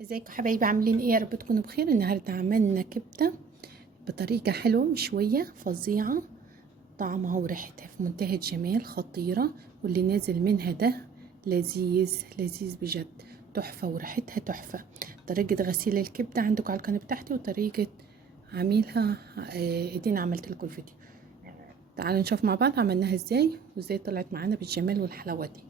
ازيكم حبايبي، عاملين ايه؟ يا رب تكونوا بخير. النهارده عملنا كبده بطريقه حلوه مشويه فظيعه، طعمها وريحتها في منتهى الجمال، خطيره. واللي نازل منها ده لذيذ لذيذ بجد، تحفه وريحتها تحفه. طريقه غسيل الكبده عندكم على القناه بتاعتي، وطريقه عميلها ادينا عملت لكم الفيديو. تعالوا نشوف مع بعض عملناها ازاي وازاي طلعت معانا بالجمال والحلاوه دي.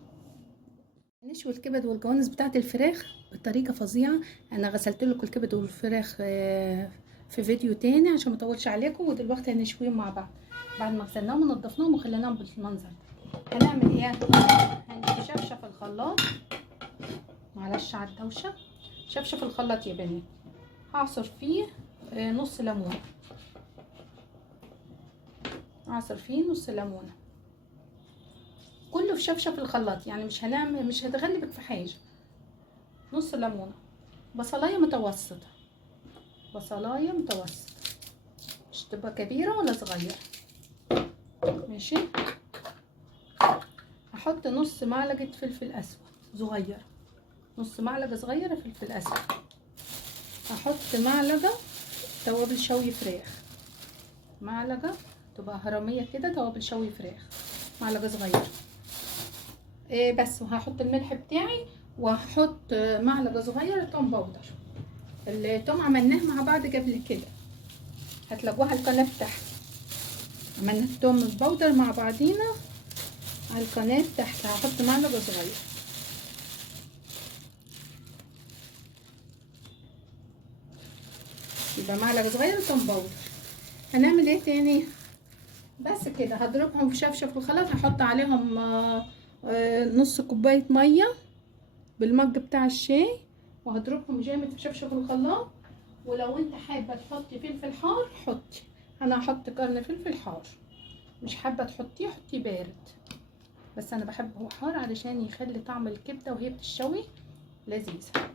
نشوي الكبد والجوانس بتاعت الفراخ بطريقه فظيعه. انا غسلت لكم الكبد والفراخ في فيديو تاني عشان ما اطولش عليكم، ودلوقتي هنشويهم مع بعض بعد ما غسلناهم ونضفناهم وخليناهم بالمنظر ده. هنعمل ايه؟ هنجيب شفشة الخلاط، معلش على الدوشه. شفشة الخلاط يا بنات، هعصر فيه نص ليمونه، اعصر فيه نص ليمونه كله في شفشة الخلاط، يعني مش هتغلبك في حاجه. نص ليمونه، بصلايه متوسطه، بصلايه متوسطه، مش تبقى كبيره ولا صغيره. ماشي. هحط نص معلقه فلفل اسود صغير، نص معلقه صغيره فلفل اسود. هحط معلقه توابل شوي فراخ، معلقه تبقى هرميه كده توابل شوي فراخ، معلقه صغيره. بس. وهحط الملح بتاعي، وهحط معلقه صغيره توم باودر. التوم عملناه مع بعض قبل كده، هتلاقوها على القناه بتاعتي. عملنا التوم البودر مع بعضينا على القناه تحت. هحط معلقه صغيره، يبقى معلقه صغيره توم باودر. هنعمل ايه تاني؟ بس كده. هضربهم في شفشة في الخلاط، هحط عليهم نص كوبايه ميه بالمج بتاع الشاي، وهضربهم جامد في شفشة الخلاط. ولو انت حابه تحطي فلفل حار حطي، انا هحط قرن فلفل حار. مش حابه تحطيه حطي بارد، بس انا بحبه حار علشان يخلي طعم الكبده وهي بتشوي لذيذه.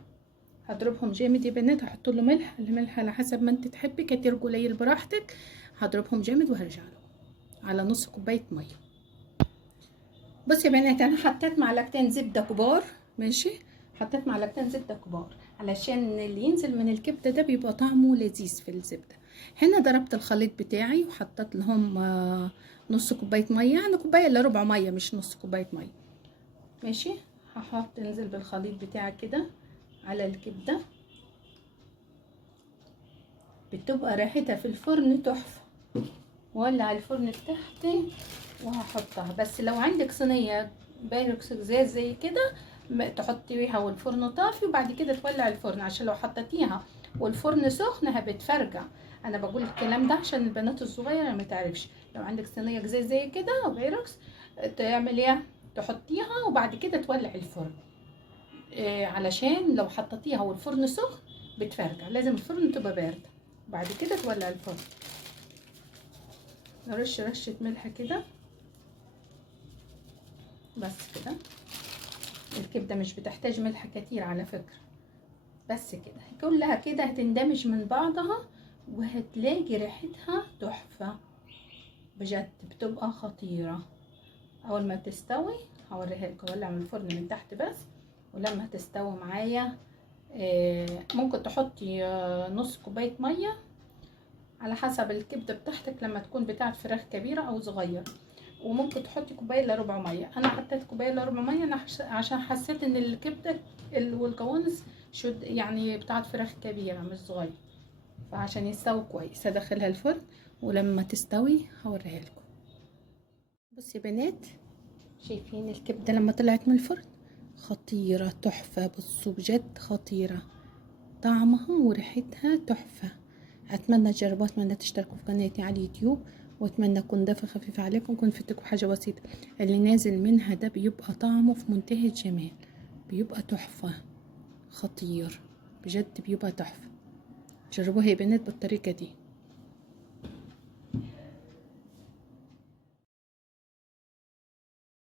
هضربهم جامد يا بنات. هحط له ملح، الملح على حسب ما انت تحبي، كتير قليل براحتك. هضربهم جامد وهرجع له على نص كوبايه ميه. بصي يا بنات، انا حطيت معلقتين زبده كبار. ماشي. حطيت معلقتين زبده كبار علشان اللي ينزل من الكبده ده بيبقى طعمه لذيذ في الزبده. هنا ضربت الخليط بتاعي وحطيت لهم نص كوبايه ميه، يعني كوبايه الا ربع ميه، مش نص كوبايه ميه. ماشي. هحط انزل بالخليط بتاعي كده على الكبده، بتبقى ريحتها في الفرن تحفه. وولع الفرن بتاعتي وهحطها. بس لو عندك صينيه بايركس ازاز زي كده تحطيها والفرن طافي، وبعد كده تولع الفرن، عشان لو حطيتيها والفرن سخن بتفرجع. انا بقول الكلام ده عشان البنات الصغيره ما تعرفش. لو عندك صينيه ازاز زي كده بايركس تعمل ايه؟ تحطيها وبعد كده تولع الفرن. علشان لو حطيتيها والفرن سخن بتفرجع، لازم الفرن تبقى بارده. بعد كده تولع الفرن. نرش رشه ملح كده، بس كده. الكبده مش بتحتاج ملح كتير على فكره. بس كده كلها كده هتندمج من بعضها، وهتلاقي ريحتها تحفه بجد، بتبقى خطيره. اول ما تستوي هوريها لكم. اولع من الفرن من تحت بس. ولما تستوي معايا ممكن تحطي نص كوبايه ميه على حسب الكبده بتاعتك، لما تكون بتاعت فراخ كبيره او صغيره. وممكن تحطي كوبايه الا ربع ميه. انا حطيت كوبايه الا ربع ميه، انا عشان حسيت ان الكبده والقوانص يعني بتاعت فراخ كبيره مش صغيره، فعشان يستوي كويس هدخلها الفرن. ولما تستوي هوريها لكم. بصي يا بنات، شايفين الكبده لما طلعت من الفرن؟ خطيره تحفه. بصوا بجد خطيره، طعمها وريحتها تحفه. اتمنى تجربوها، اتمنى تشتركوا في قناتي على اليوتيوب، واتمنى تكون دفع خفيف عليكم، كون فدتكم حاجه بسيطه. اللي نازل منها ده بيبقى طعمه في منتهى الجمال، بيبقى تحفه، خطير بجد، بيبقى تحفه. جربوها يا بنات بالطريقه دي.